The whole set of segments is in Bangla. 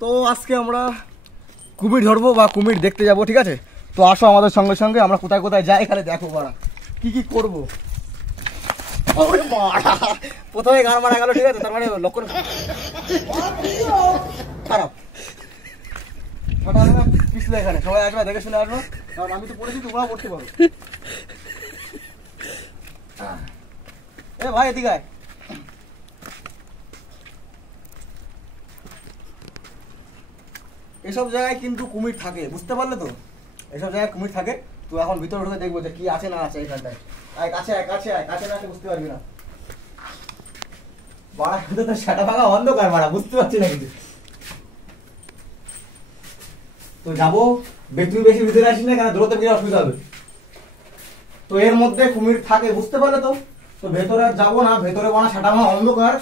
তো আজকে আমরা কুমির ধরবো বা কুমির দেখতে যাবো, ঠিক আছে? তো আসো আমাদের সঙ্গে সঙ্গে, আমরা কোথায় কোথায় যাই খালি দেখো বাড়া কি কি করবো। প্রথমে গান মারা গেল, ঠিক আছে? তার মানে লক্ষণ খারাপ। কিছু এখানে সবাই আসবে, দেখে শুনে আসবো, কারণ আমি তো পড়েছি, তোমরা পড়তে পারো। এ ভাই এদিকে আয়। এসব জায়গায় কিন্তু কুমির থাকে, বুঝতে পারলে তো? এসব জায়গায় কুমির থাকে। তো এখন ভিতরে ঢুকে দেখবো যে কি আছে না আছে এখানটায়। আয় কাছে আয়, কাছে আয়, কাছে না আসলে বুঝতে পারবি না। বাড়া কিন্তু তো সেটা ভাঙা অন্ধকার বাড়া, বুঝতে পারছি না কিছু। তো যাবো, তুই বেশি ভিতরে আসিস না, কেন দূরতে গিয়ে অসুবিধা হবে। তো এর মধ্যে কুমির থাকে, বুঝতে পারলে তো? তো ভেতরে আর যাবো না, ভেতরে বানা সেটা ভাঙা অন্ধকার,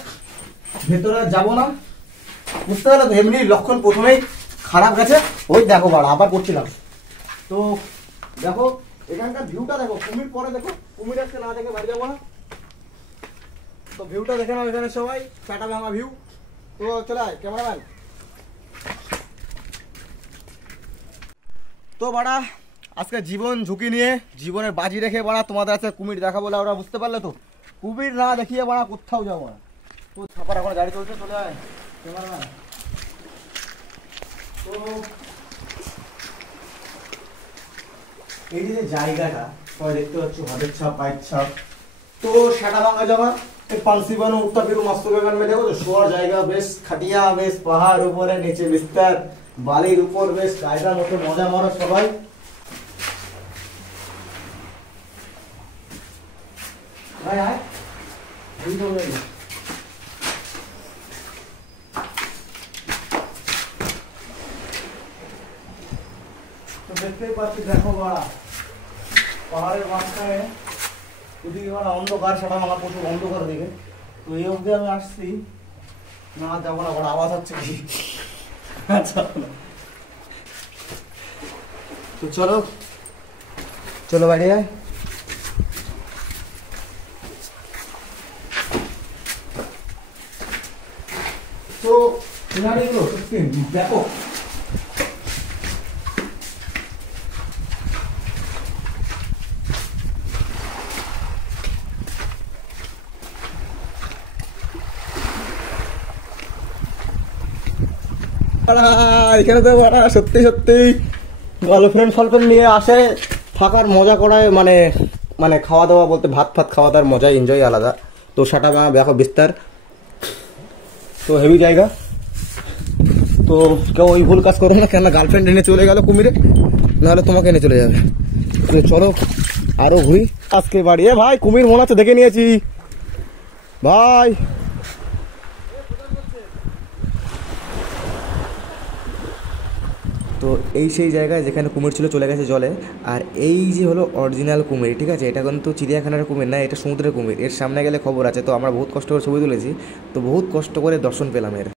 ভেতরে আর যাবো না, বুঝতে পারলে তো? এমনি লক্ষণ প্রথমেই খারাপ গেছে। ওই দেখো বাড়া আবার করছিলাম। তো দেখো এখানকার ভিউটা দেখো, কুমির পরে দেখো, কুমির আজকে না দেখে বাড়ি যাবো না। তো ভিউটা দেখে নাও এখানে সবাই, পেটা ভাঙা ভিউ। তো চলে আয় ক্যামেরাম্যান। তো বাড়া আজকে জীবন ঝুঁকি নিয়ে, জীবনের বাজি রেখে বাড়া তোমাদের আজকে কুমির দেখাবো বলে, ওরা বুঝতে পারলে তো? কুমির না দেখিয়ে বাড়া কোথাও যাবো না। তো ছাপার এখন গাড়ি চলছে, চলে আয় ক্যামেরাম্যান। তো এই যে জায়গাটা সবাই দেখতে পাচ্ছ, হাতের ছাপ, পায়ের ছাপ। তো সেটা ভাঙা যাওয়া पालसी बानो उत्तर फिर मस्त गगन में देखो तो शोर जाएगा बेस खटिया बेस पहाड़ ऊपर है नीचे बिस्तर बालिर ऊपर बेस कायदा मतो मजा मारो सबाई। हाय हाय এই তো নেই। তো দেখতেই পাচ্ছি দেখো বড়া পাহাড়ের মাঝখানে ওদিকে বড়া অন্ধকার, সেটা আমার প্রচুর অন্ধকার দিকে। তো এই অবধি আমি আসছি না, যাবো না, বড় আওয়াজ হচ্ছে কি। আচ্ছা তো চলো চলো বাইরে যাই। তো সিনারিগুলো সত্যি দেখো, এখানে তো সত্যি সত্যি গার্লফ্রেন্ড ফার্লফ্রেন্ড নিয়ে আসে, থাকার মজা করায়, মানে মানে খাওয়া দাওয়া বলতে ভাত ফাত খাওয়া দাওয়ার মজাই এনজয় আলাদা। তো সেটা দেখো বিস্তার, তো হেভি জায়গা। তো কেউ ওই ভুল কাজ করো না, কেন গার্লফ্রেন্ড এনে চলে গেল কুমিরে, নাহলে তোমাকে এনে চলে যাবে। তো চলো আরো ঘুরি আজকে বাড়ি। ভাই কুমির মনে হচ্ছে দেখে নিয়েছি ভাই। তো এই সেই জায়গায় যেখানে কুমির ছিল চলে গেছে জলে। আর এই যে হলো অরিজিনাল কুমির, ঠিক আছে? এটা কিন্তু চিড়িয়াখানার কুমির না, এটা সমুদ্রের কুমির। এর সামনে গেলে খবর আছে। তো আমরা বহুত কষ্ট করে ছবি তুলেছি, তো বহুত কষ্ট করে দর্শন পেলাম এর।